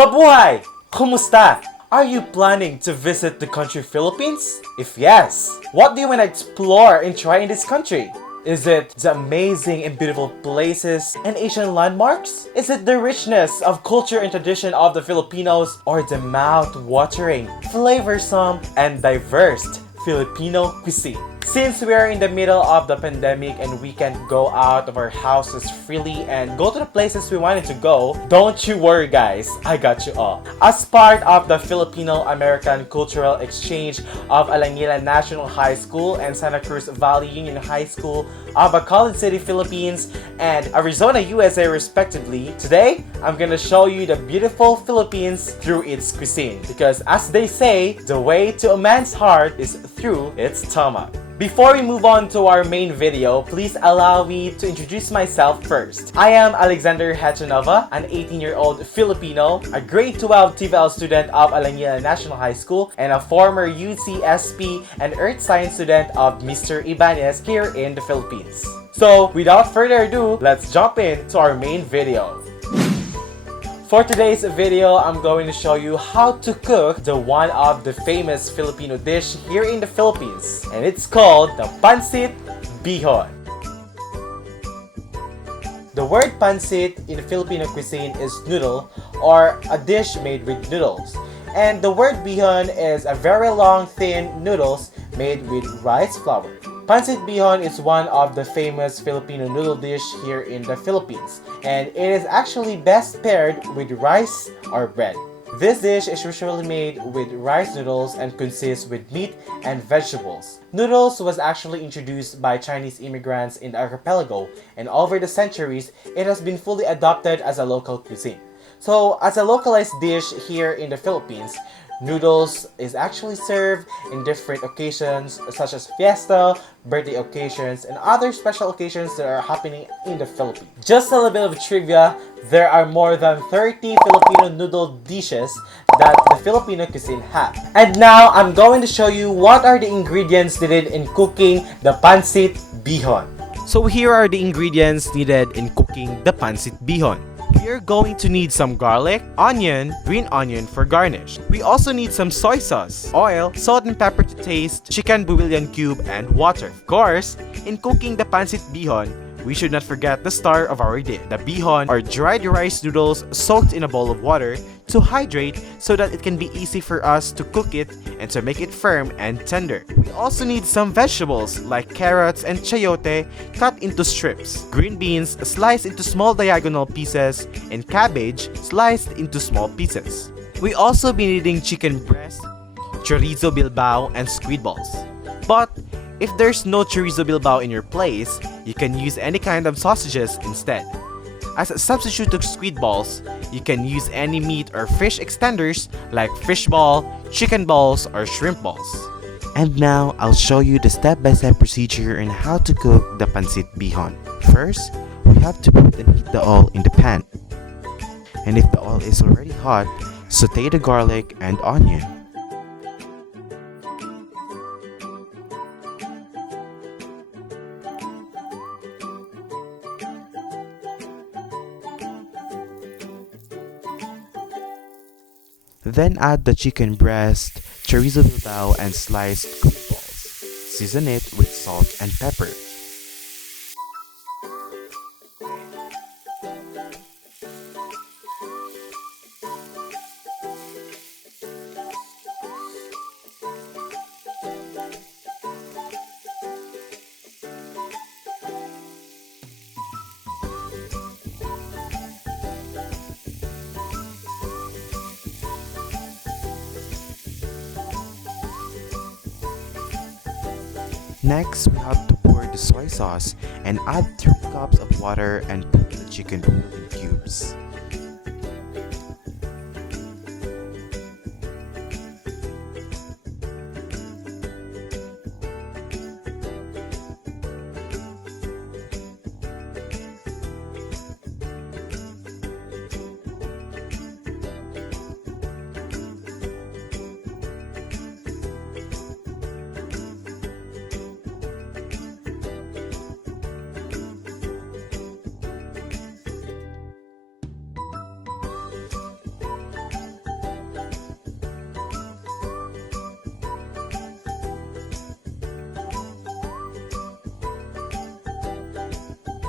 Mabuhay! Kumusta? Are you planning to visit the country Philippines? If yes, what do you want to explore and try in this country? Is it the amazing and beautiful places and Asian landmarks? Is it the richness of culture and tradition of the Filipinos? Or the mouth-watering, flavorsome, and diverse Filipino cuisine? Since we are in the middle of the pandemic and we can't go out of our houses freely and go to the places we wanted to go, don't you worry guys, I got you all. As part of the Filipino-American Cultural Exchange of Alangilan National High School and Santa Cruz Valley Union High School of Bacolod City, Philippines and Arizona, USA respectively, today I'm gonna show you the beautiful Philippines through its cuisine. Because as they say, the way to a man's heart is through its stomach. Before we move on to our main video, please allow me to introduce myself first. I am Alexander Hachanova, an 18-year-old Filipino, a grade 12 TVL student of Alangilan National High School, and a former UCSP and Earth Science student of Mr. Ibanez here in the Philippines. So, without further ado, let's jump into our main video. For today's video, I'm going to show you how to cook the one of the famous Filipino dish here in the Philippines. And it's called the PANCIT BIHON. The word pancit in Filipino cuisine is noodle or a dish made with noodles. And the word bihon is a very long, thin noodles made with rice flour. Pancit bihon is one of the famous Filipino noodle dish here in the Philippines, and it is actually best paired with rice or bread. This dish is usually made with rice noodles and consists with meat and vegetables. Noodles was actually introduced by Chinese immigrants in the archipelago, and over the centuries, it has been fully adopted as a local cuisine. So, as a localized dish here in the Philippines, noodles is actually served in different occasions such as fiesta, birthday occasions, and other special occasions that are happening in the Philippines. Just a little bit of trivia, there are more than 30 Filipino noodle dishes that the Filipino cuisine has. And now, I'm going to show you what are the ingredients needed in cooking the pancit bihon. So here are the ingredients needed in cooking the pancit bihon. We are going to need some garlic, onion, green onion for garnish. We also need some soy sauce, oil, salt and pepper to taste, chicken bouillon cube, and water. Of course, in cooking the pancit bihon, we should not forget the star of our dish, the bihon or dried rice noodles soaked in a bowl of water to hydrate so that it can be easy for us to cook it and to make it firm and tender. We also need some vegetables like carrots and chayote cut into strips, green beans sliced into small diagonal pieces, and cabbage sliced into small pieces. We also be needing chicken breast, chorizo bilbao, and squid balls. But if there's no chorizo bilbao in your place, you can use any kind of sausages instead. As a substitute to squid balls, you can use any meat or fish extenders like fish ball, chicken balls, or shrimp balls. And now, I'll show you the step-by-step procedure on how to cook the pancit bihon. First, we have to put and heat the oil in the pan. And if the oil is already hot, saute the garlic and onion. Then add the chicken breast, chorizo bilbao, and sliced squid balls. Season it with salt and pepper. Next, we have to pour the soy sauce and add 3 cups of water and put the chicken in cubes.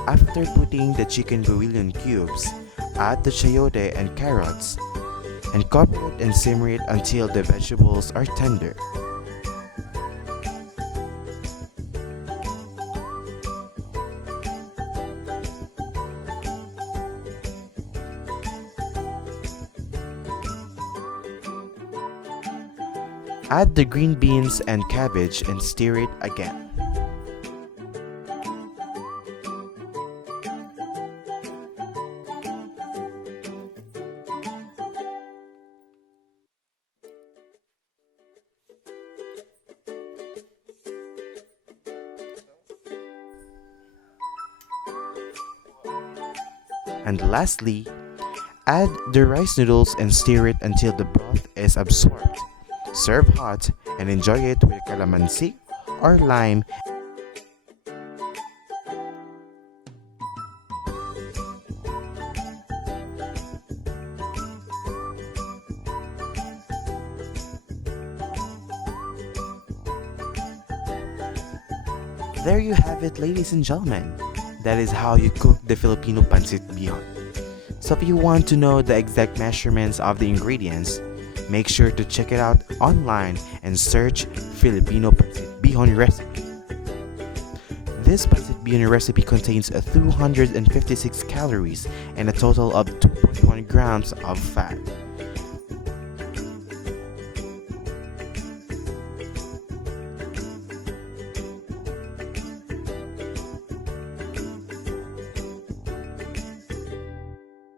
After putting the chicken bouillon cubes, add the chayote and carrots, and cover it and simmer it until the vegetables are tender. Add the green beans and cabbage and stir it again. And lastly, add the rice noodles and stir it until the broth is absorbed. Serve hot and enjoy it with calamansi or lime. There you have it, ladies and gentlemen. That is how you cook the Filipino pancit bihon. So if you want to know the exact measurements of the ingredients, make sure to check it out online and search Filipino pancit bihon recipe. This pancit bihon recipe contains 256 calories and a total of 2.1 grams of fat.